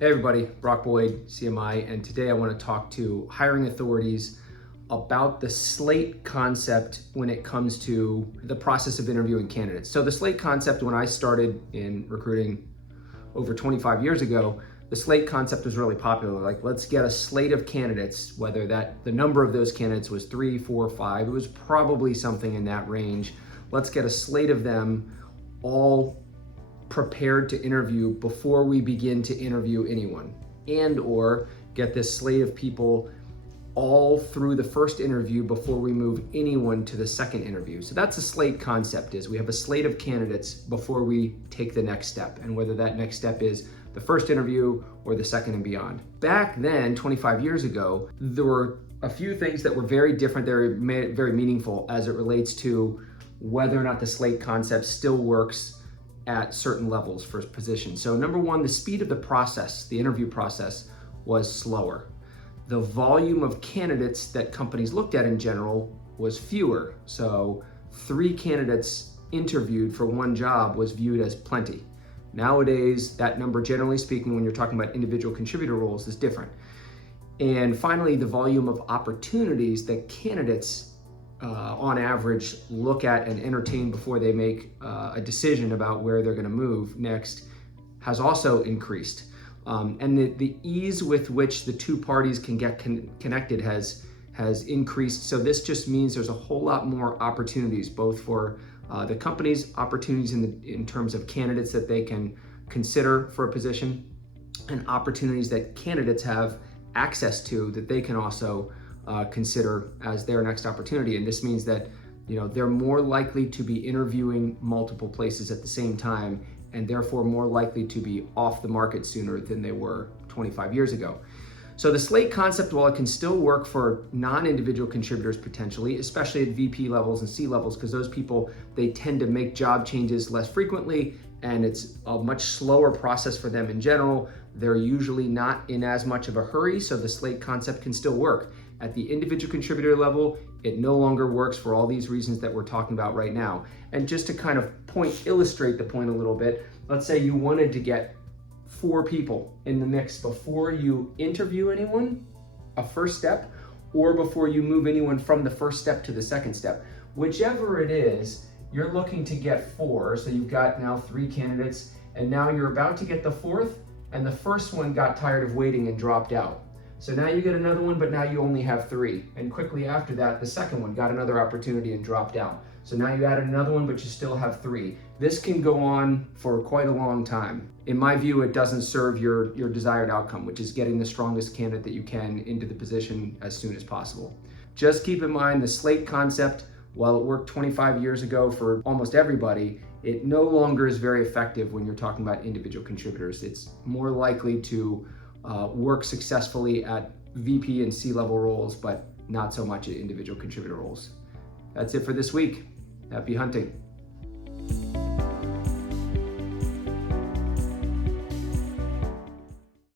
Hey everybody, Brock Boyd, CMI, and today I want to talk to hiring authorities about the Slate concept when it comes to the process of interviewing candidates. So the Slate concept, when I started in recruiting over 25 years ago, the Slate concept was really popular. Like, let's get a slate of candidates, whether that the number of those candidates was 3, 4, 5, it was probably something in that range. Let's get a slate of them all prepared to interview before we begin to interview anyone, and or get this slate of people all through the first interview before we move anyone to the second interview. So that's a slate concept, is we have a slate of candidates before we take the next step, and whether that next step is the first interview or the second and beyond. Back then, 25 years ago, there were a few things that were very different, very meaningful as it relates to whether or not the slate concept still works at certain levels for positions. So number one, the speed of the process, the interview process, was slower. The volume of candidates that companies looked at in general was fewer. So 3 candidates interviewed for one job was viewed as plenty. Nowadays, that number, generally speaking, when you're talking about individual contributor roles, is different. And finally, the volume of opportunities that candidates on average look at and entertain before they make a decision about where they're going to move next has also increased. And the ease with which the two parties can get connected has increased. So this just means there's a whole lot more opportunities, both for the company's opportunities in terms of candidates that they can consider for a position, and opportunities that candidates have access to that they can also consider as their next opportunity. And this means that they're more likely to be interviewing multiple places at the same time, and therefore more likely to be off the market sooner than they were 25 years ago. So the slate concept, while it can still work for non-individual contributors potentially, especially at VP levels and C levels, because those people, they tend to make job changes less frequently, and it's a much slower process for them in general. They're usually not in as much of a hurry, so the slate concept can still work. At the individual contributor level, it no longer works for all these reasons that we're talking about right now. And just to kind of illustrate the point a little bit, let's say you wanted to get 4 people in the mix before you interview anyone, a first step, or before you move anyone from the first step to the second step. Whichever it is, you're looking to get 4, so you've got now 3 candidates, and now you're about to get the 4th, and the first one got tired of waiting and dropped out. So now you get another one, but now you only have 3. And quickly after that, the second one got another opportunity and dropped out. So now you added another one, but you still have 3. This can go on for quite a long time. In my view, it doesn't serve your desired outcome, which is getting the strongest candidate that you can into the position as soon as possible. Just keep in mind the slate concept, while it worked 25 years ago for almost everybody, it no longer is very effective when you're talking about individual contributors. It's more likely to work successfully at VP and C-level roles, but not so much at individual contributor roles. That's it for this week. Happy hunting.